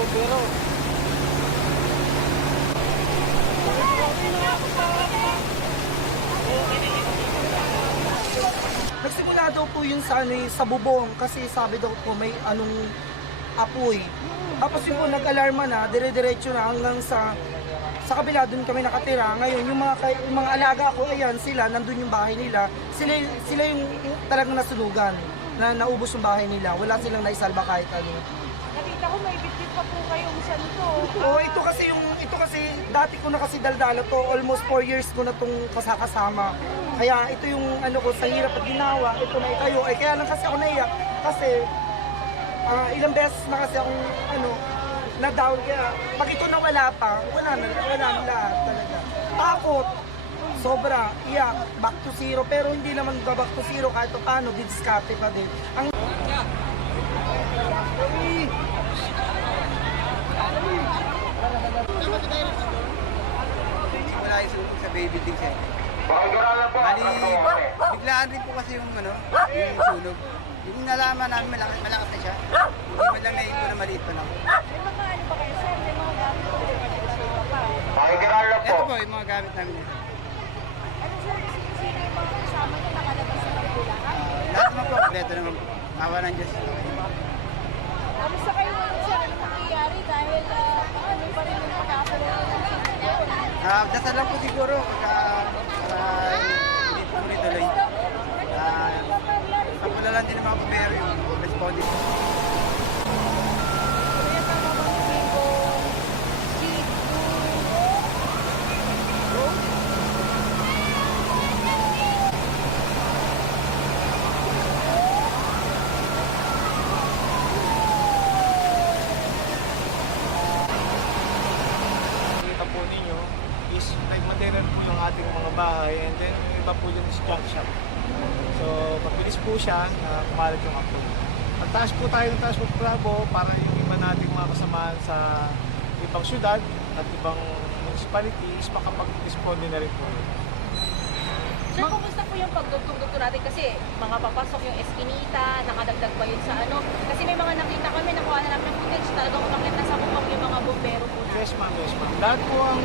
bumbero. Nagsimula daw po yun sa, sa bubong kasi sabi daw po may anong apoy. Tapos yung po nag-alarma na, dire-diretso na hanggang sa kabila doon kami nakatira. Ngayon, yung mga alaga ko, ayan, sila, nandun yung bahay nila. Sila yung talagang nasunugan, na naubos yung bahay nila. Wala silang naisalba kahit ano. Nakita ko may bitbit pa po kayong santo. Oo, ito kasi dati ko na kasi daldala to, almost 4 years ko na tong kasakasama. Kaya ito yung ano ko, sa hirap at ginawa, ito na itayo. Eh, kaya lang kasi ako naiyak kasi ilang beses na kasi akong na-down. Kaya pag ito nawala pa, wala na lahat talaga. Takot, sobra, iyak, back to zero. Pero hindi naman back to zero kahit paano, didiskarte pa din. Wala yung sunog sa baby things eh. Bali, biglaan rin po kasi yung sunog. Yung nalaman namin malakas na siya. Hindi man lang nahin ko na maliit pa lang. May mga ano ba kayo, sir? May mga gamit po kayo pa. Ito po yung mga gamit namin dito. Ano, sir? Sino yung mga kasama niyo nakalabas sa pagkulangan? Lahat naman po, kompleto naman po. Awa ng Diyos. Kamusta kayo ngayon, sir? Ano nangyayari? Dahil ano pa rin yung pagkakaroon ng Dasal lang po siguro pagka hindi po tuloy. Pagkula lang din ng mga bumbero yung responding. Kita po ninyo is like material po yung ating mga bahay, and then yung iba po yun is junk shop. So mabilis po siya na kumalat yung apoy. Pagtaas po tayo ng taas po Bravo para yung iba nating mga kasamahan sa ibang syudad at ibang municipality is makapag-responde na rin po. Sir, kumusta po yung pagdugtong-dugto natin? Kasi mga papasok yung eskinita, nakadagdag pa yun sa ano. Kasi may mga nakita kami, nakuha na namin ng footage, talagang umakit na sa bubong yung mga bombero po natin. Yes ma'am, yes ma'am. Lahat po ang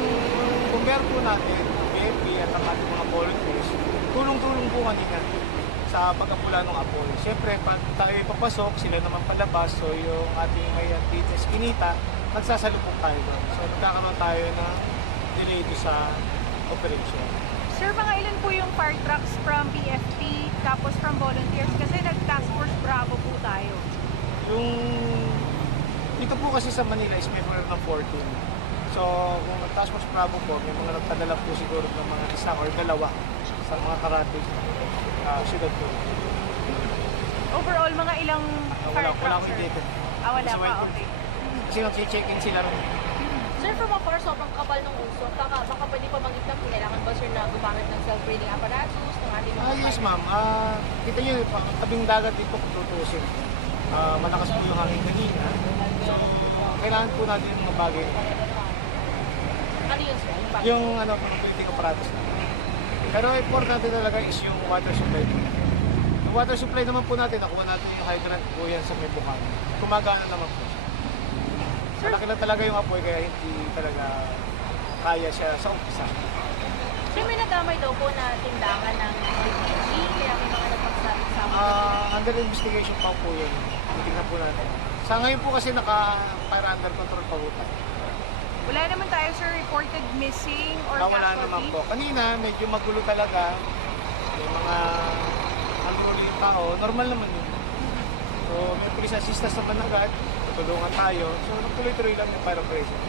bumbero po natin, PNP at ang ating mga volunteers, tulong-tulong po kanina sa pagkapula ng apoy. Siyempre, pag tayo papasok, sila naman palabas, so yung ating may antites eskinita, nagsasalubong tayo doon. So nagkakaroon tayo ng delay sa operation. Sir, mga ilan po yung fire trucks from BFP tapos from volunteers? Kasi nag-task force Bravo po tayo. Yung dito po kasi sa Manila is may mga ng 14. So kung nag-task force Bravo po, may mga nagpadala po siguro ng mga isa or dalawa sa mga karating syudad po. Overall, mga ilang Wala fire akong trucks, sir? dito. Wala Sa pa, White okay. Kasi nag-check-in sila rin. Sir, from afar, sobrang kapal ng usok. Baka pwede pa magiging kailangan ba, sir, na gumamit ng self-breathing apparatus ng ating mga Yes ma'am, kita nyo, tabing dagat dito kung tutusin. Malakas po yung hangin kanina. So, kailangan po natin yung mga bagay. Ano yun, sir? Yung breathing apparatus na. Pero importante talaga is yung water supply po. Yung water supply naman po natin, nakuha natin yung hydrant po yan sa may bukang. Gumagana naman po siya. Malaki na talaga yung apoy kaya hindi talaga kaya siya sa umpisa. Sir, may nadamay daw po na tindahan ng LPG, kaya may mga nagpagsabi sa Under investigation pa po yun. Tingnan po natin. Sa ngayon po kasi para under control pa po tayo. Wala naman tayo, sir, reported missing or Wala naman po. Kanina, medyo magulo talaga. May mga unruly yung tao. Normal naman yun. So, may police assistance naman agad. Tutulungan tayo. So, nagtuloy-tuloy lang yung fire operation.